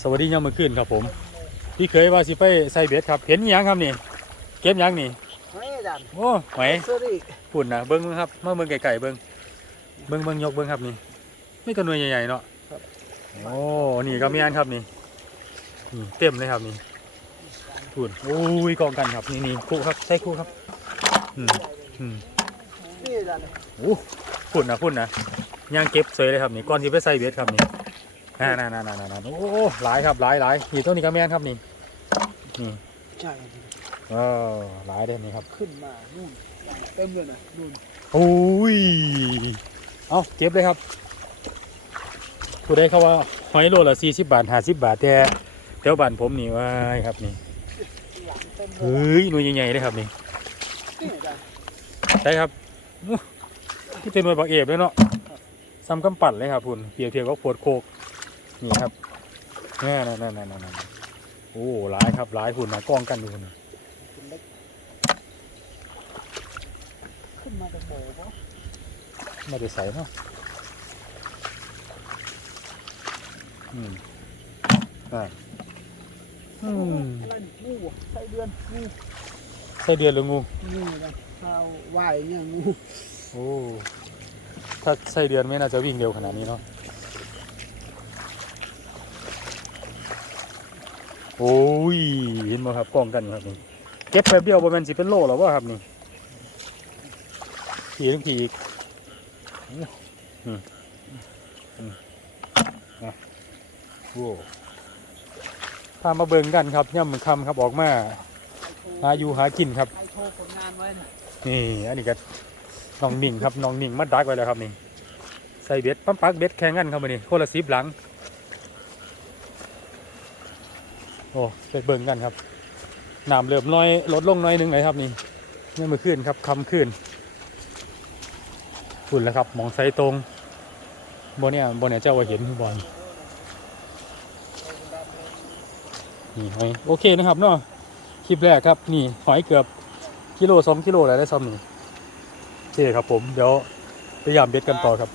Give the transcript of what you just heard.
สวัสดียามมื้อคืนครับผม พี่เคยว่าสิไปใส่เบ็ดครับ เห็นหยังครับนี่ เก็บหยังนี่ ไม่ดันโอ้ไหวสวัสดีปุ่นนะเบิ้งเบิ่งครับมาเบิ้งไก่ๆเบิ้งเบิ้งเบิ้งยกเบิ้งครับนี่นี่ตัวหน่วยใหญ่ๆเนาะโอ้นี่ก็มีอันครับนี่นี่เต็มเลยครับนี่ปุ่นโอ้ยกองกันครับนี่นี่คู่ครับใช่คู่ครับอืมอืมนี่ดันโอ้ปุ่นนะปุ่นนะย่างเก็บสวยเลยครับนี่ก่อนที่ไปใส่เบ็ดครับนี่ น่าน่าน่าน่าน่าโอ้หลายครับหลายหลายนี่ตัวนี้ก็แม่นครับนี่นี่ใช่เออหลายเด้นี่ครับขึ้นมานู่นเต็มเลยนะนู่นโอ้ยเอาเก็บเลยครับผู้ใดเขาว่าหอยโลละสี่สิบบาทห้าสิบบาทแต่แถวบ้านผมนี่ว่าครับนี่หลังเต็มเลเฮ้ยยหน่วยใหญ่ๆเลยครับนี่นี่ดันใช่ครับอู้ที่เป็นหน่วยบักเอฟเลยเนาะซ้ำกำปั่นเลยครับคุณเปรียบเทียบกับปวดโคก นี่ครับนี่นั่นนั่นนั่นนั่นโอ้หลายครับหลายคุณนนะกล้องกันดูนะขึ้นมาจากโบปะไมาได้ใส่เนาะอืมอ่าอืมอะไรนี่งูอะไส้เดือนงูไส้เดือนหรืองูงูนข้าวว่ายเนี่ยงูโอ้ถ้าไส้เดือนไม่น่าจะวิ่งเร็วขนาดนี้เนาะ โอ้ยเห็นไหมครับกล้องกันอยู่ครับนี่เก็บแป๊บเดียวประมาณสิเป็นโลหรอวะครับนี่ผีทั้งผีอีกอืมอืมอืมอะโอ้พามาเบิ่งกันครับย่ำมือคำครับออกมาหาอยู่หากินครับใครโชว์ผลงานไว้น่ะนี่อันนี้ก็น้องนิ่งครับน้องนิ่งมัดดักไว้แล้วครับนี่ใส่เบ็ดปั๊มปักเบ็ดแข่งกันครับมื้อนี้คนละสิบหลัง โอ้ไปเบิ่งกันครับน้ำเริ่มน้อยลดลงน้อยหนึงเลยครับนี่เนี่มือขึ้นครับคำขึ้นฝุ่นแล้วครับมองไซตรงบนเนี่ยบนเนี่ยเจ้าว่าเห็นบอลนี่หอยโอเคนะครับเนาะคลิปแรกครับนี่หอยเกือบกิโลสองกิโลแล้วได้ซ้ำนี่โอเคครับผมเดี๋ยวพยายามเบ็ดกันต่อครับ